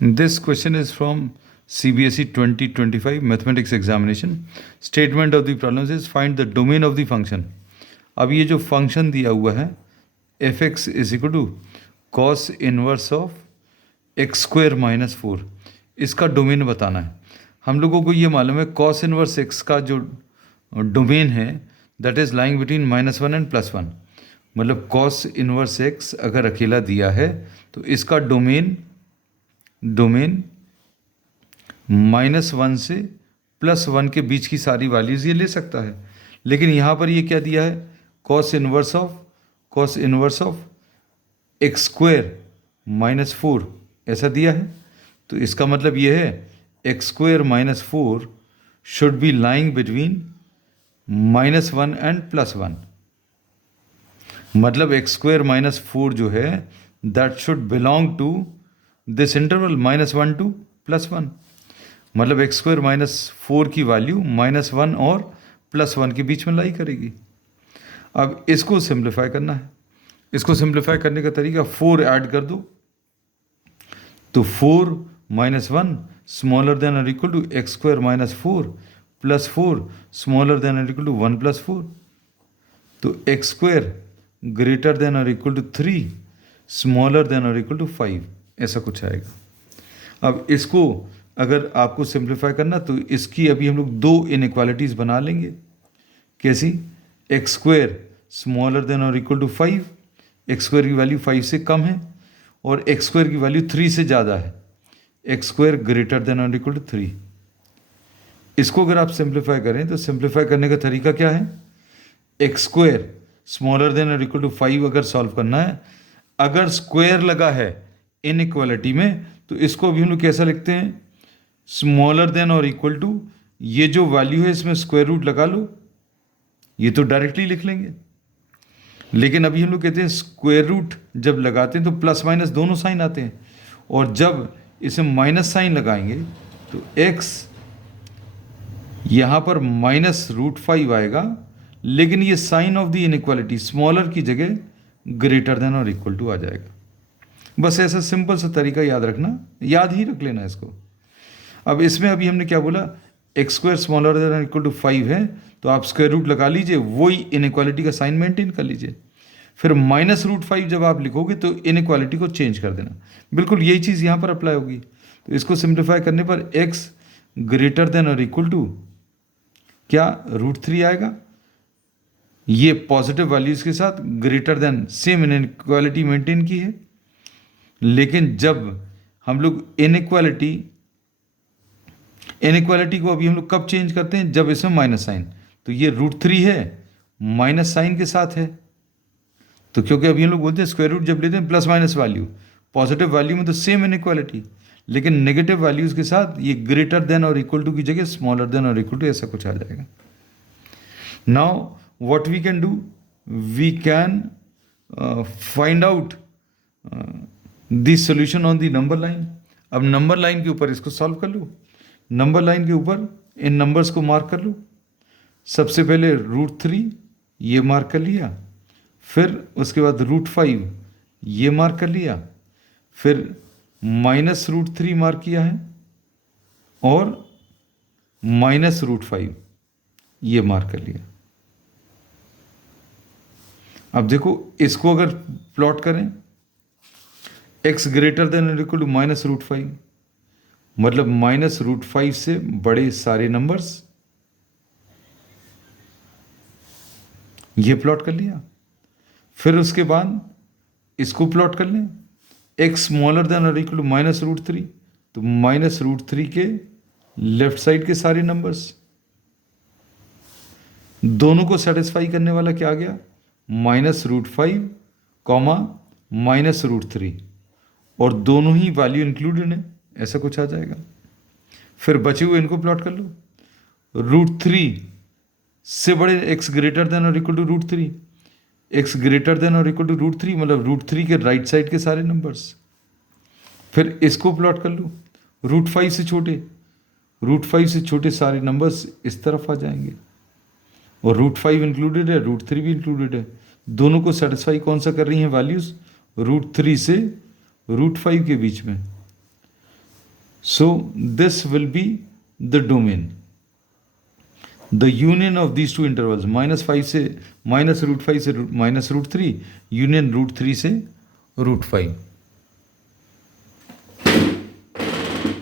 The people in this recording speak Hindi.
This question is from CBSE 2025 mathematics examination. Statement of the problem is find the domain of the function. अब ये जो फंक्शन दिया हुआ है fx is equal to cos inverse of x square minus 4, इसका डोमेन बताना है. हम लोगों को ये मालूम है कॉस इनवर्स एक्स का जो डोमेन है that is lying between -1 and +1. मतलब कॉस इनवर्स एक्स अगर अकेला दिया है तो इसका डोमेन -1 से +1 के बीच की सारी वैल्यूज़ ये ले सकता है. लेकिन यहाँ पर ये क्या दिया है, cos inverse of x square minus 4 ऐसा दिया है. तो इसका मतलब ये है x square minus 4 should be lying between -1 and +1. मतलब एक्स स्क्वायर माइनस 4 जो है that should belong to this interval -1 to +1. मतलब एक्स स्क्वायर माइनस 4 की वैल्यू -1 और +1 के बीच में लाई करेगी. अब इसको सिंप्लीफाई करना है. इसको सिंप्लीफाई करने का तरीका 4 ऐड कर दो तो 4 - 1 स्मॉलर देन और equal to x square minus 4 + 4 smaller than और इक्वल टू 1 + 4. तो एक्स स्क्वायर ग्रेटर देन और इक्वल टू 3 स्मॉलर देन और इक्वल टू 5 ऐसा कुछ आएगा. अब इसको अगर आपको सिंप्लीफाई करना तो इसकी अभी हम लोग दो इनइक्वालिटीज़ बना लेंगे. कैसी? एक्स स्क्वायर स्मॉलर देन और इक्वल टू 5, एक्स स्क्वायर की वैल्यू 5 से कम है और एक्स स्क्वायर की वैल्यू 3 से ज़्यादा है. एक्स स्क्वायर ग्रेटर देन और इक्वल टू 3. इसको अगर आप सिंप्लीफाई करें तो सिंप्लीफाई करने का तरीका क्या है, एक्स स्क्वायर स्मॉलर देन और इक्वल टू 5 अगर सॉल्व करना है, अगर स्क्वायर लगा है इनइक्वालिटी में तो इसको भी हम लोग कैसा लिखते हैं, स्मॉलर देन और इक्वल टू ये जो वैल्यू है इसमें स्क्वायर रूट लगा लो. ये तो डायरेक्टली लिख लेंगे. लेकिन अभी हम लोग कहते हैं स्क्वायर रूट जब लगाते हैं तो प्लस माइनस दोनों साइन आते हैं और जब इसमें माइनस साइन लगाएंगे तो x यहाँ पर -√5 आएगा. लेकिन ये sign of the inequality smaller की जगह ग्रेटर देन और इक्वल टू आ जाएगा. बस ऐसा सिंपल सा तरीका याद रखना, याद ही रख लेना इसको. अब इसमें अभी हमने क्या बोला, x square smaller than equal to 5 है तो आप स्क्वायर रूट लगा लीजिए, वही इनइक्वालिटी का साइन मेंटेन कर लीजिए. फिर -√5 जब आप लिखोगे तो इनइक्वालिटी को चेंज कर देना. बिल्कुल यही चीज़ यहाँ पर अप्लाई होगी. तो इसको सिंप्लीफाई करने पर x ग्रेटर देन और इक्वल टू क्या √3 आएगा. ये पॉजिटिव वैल्यूज़ के साथ greater than same inequality maintain की है. लेकिन जब हम लोग इनइक्वालिटी को अभी हम लोग कब चेंज करते हैं, जब इसमें माइनस साइन, तो ये √3 है माइनस साइन के साथ है. तो क्योंकि अभी हम लोग बोलते हैं स्क्वायर रूट जब लेते हैं plus minus value, positive value में तो सेम इनइक्वालिटी, लेकिन नेगेटिव वैल्यूज के साथ ये ग्रेटर देन और इक्वल टू की जगह स्मॉलर देन और इक्वल टू ऐसा कुछ आ जाएगा. Now what we can do, we can find out this solution on the number line. अब नंबर लाइन के ऊपर इसको सॉल्व कर लो. नंबर लाइन के ऊपर इन नंबर्स को मार्क कर लो. सबसे पहले √3 ये मार्क कर लिया, फिर उसके बाद √5 ये मार्क कर लिया, फिर -√3 मार्क किया है और -√5 ये मार्क कर लिया. अब देखो इसको अगर प्लॉट करें, x ग्रेटर देन और इक्वल टू -√5 मतलब -√5 से बड़े सारे नंबर्स, ये प्लॉट कर लिया. फिर उसके बाद इसको प्लॉट कर लें, x स्मॉलर देन और इक्वल टू -√3 तो -√3 के लेफ्ट साइड के सारे नंबर्स, दोनों को सेटिस्फाई करने वाला क्या आ गया, -√5, -√3 और दोनों ही वैल्यू इंक्लूडेड है, ऐसा कुछ आ जाएगा. फिर बचे हुए इनको प्लॉट कर लो. √3 से बड़े x ग्रेटर देन और equal to √3, x greater than और इक्वल टू √3 मतलब √3 के राइट साइड के सारे नंबर्स. फिर इसको प्लॉट कर लो, √5 से छोटे सारे नंबर्स इस तरफ आ जाएंगे और √5 इंक्लूडेड है, √3 भी इंक्लूडेड है. दोनों को सेटिस्फाई कौन सा कर रही हैं वैल्यूज, √3 से √5 के बीच में. So this will be the domain. The union of these two intervals -5 से -√5 से -√3, यूनियन √3 से √5.